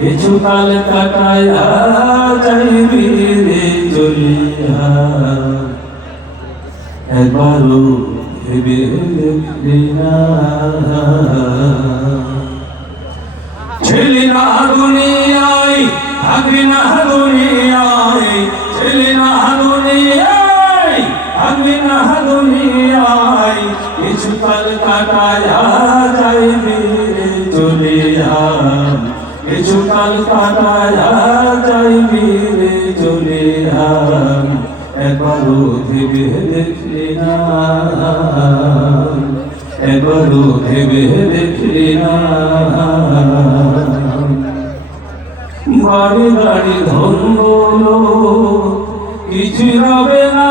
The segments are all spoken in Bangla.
কিছুকাল কাটায়া যাইবি রে চলিয়া একবারও ভেবে দেখলি না ছেলে না দুনিয়ায় থাকবি না দুনিয়ায় ছেলে না দুনিয়ায় থাকবি না দুনিয়ায় কিছুকাল কাটায়া যাইবি রে চলিয়া কিছুকাল কাটায়া যাইবি রে চলিয়া একবারও ভেবে দেখলি না একবারও ভেবে দেখলি না বাড়ি বাড়ি ধন বলো কিছু হবে না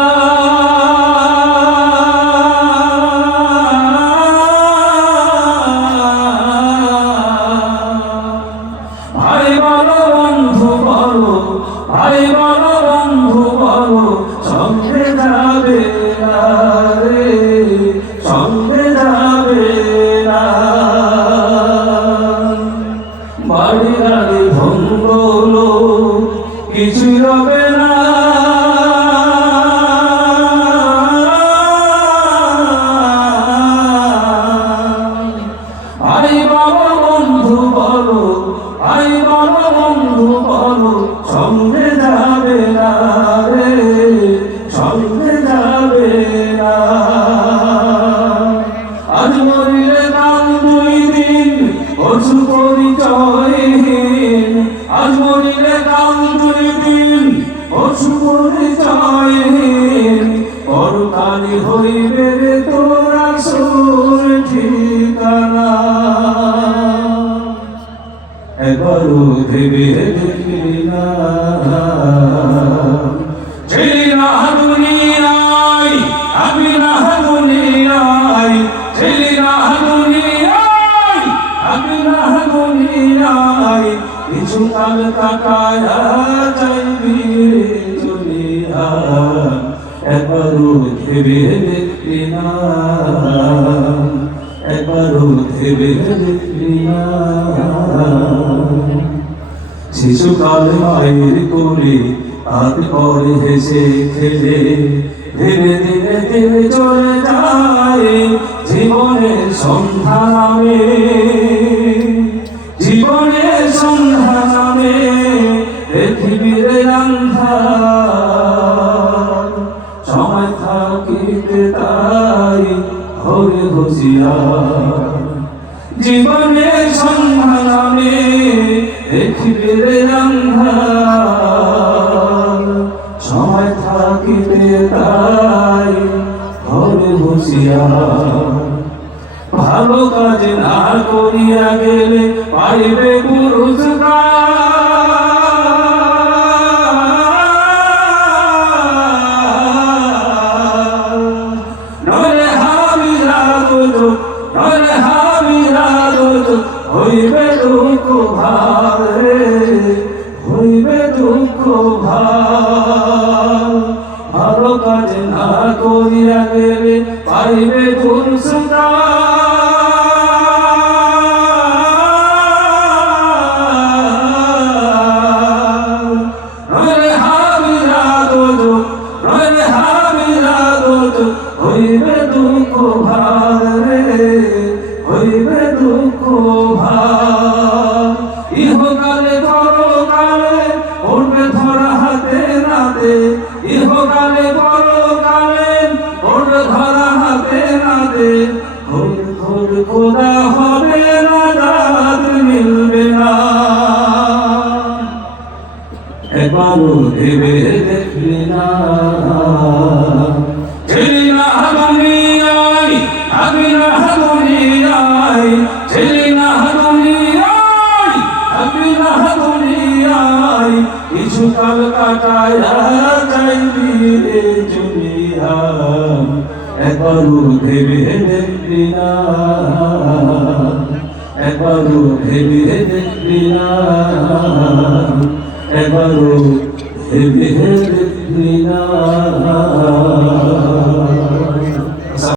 ভাই বলো বন্ধু বলো ভাই বলো বন্ধু বলো সঙ্গে যাবে না রে সঙ্গে যাবে না বাড়ি গাড়ি ধন বলো কিছু হবে না ভাই বলো বন্ধু বলো ভাই বলো বন্ধু বলো সঙ্গে যাবে না রে সঙ্গে যাবে না আজ মরিলে কাল 2 দিন অসু পরিচয়হীন আজ মরিলে কাল 2 দিন অসু পরিচয়হীন পরকালে হইবে রে তোর আসল ঠিকানা একবারও ভেবে দেখলি না ছেলে না দুনিয়ায় আমি না দুনিয়ায় ছেলে না দুনিয়ায় আমি না দুনিয়ায় কিছুকাল কাটায়া যাইবি রে চলিয়া একবারও ভেবে দেখলি না একবারও ভেবে দেখলি না শিশুকাল মায়ের কোলে হাত পরে হেসে খেলে ধীরে ধীরে ধীরে চলে যায় জীবনের সন্ধ্যা নামে জীবনের সন্ধ্যা নামে পৃথিবীর আন্ধার সময় থাকিতে তাই হরে হুঁশিয়ার জীবনের সন্ধ্যা নামে পৃথিবীর আন্ধার সময় থাকিতে তাই হরে হুঁশিয়ার ভালো কাজ না করিয়া গেলে পাইবে পুরস্কার নরে হাবিরাজ নরে হাবিরাজ হইবে দুঃখ ভার রে হইবে দুঃখ ভার ভালো কাজ না করিয়া গেলে পাইবে পুরস্কার নরে হাবিরাজ নরে হাবিরাজ হইবে দুঃখ ভার রে হইবে দুঃখ ভার ইহকালে পরকালে পড়বে ধরা হাতে নাতে ইহকালে পরকালে পড়বে ধরা হাতে নাতে খোদা হবে না রাত মিলবে না একবারও ভেবে দেখলি না ছেলে না দুনিয়ায় আমি না দুনিয়ায় ছেলে না দুনিয়ায় আমি না দুনিয়ায় কিছুকাল কাটায়া যাইবি রে চলিয়া একবারও ভেবে দেখলি না একবারও ভেবে দেখলি না একবারও ভেবে দেখলি না